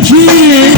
Jesus.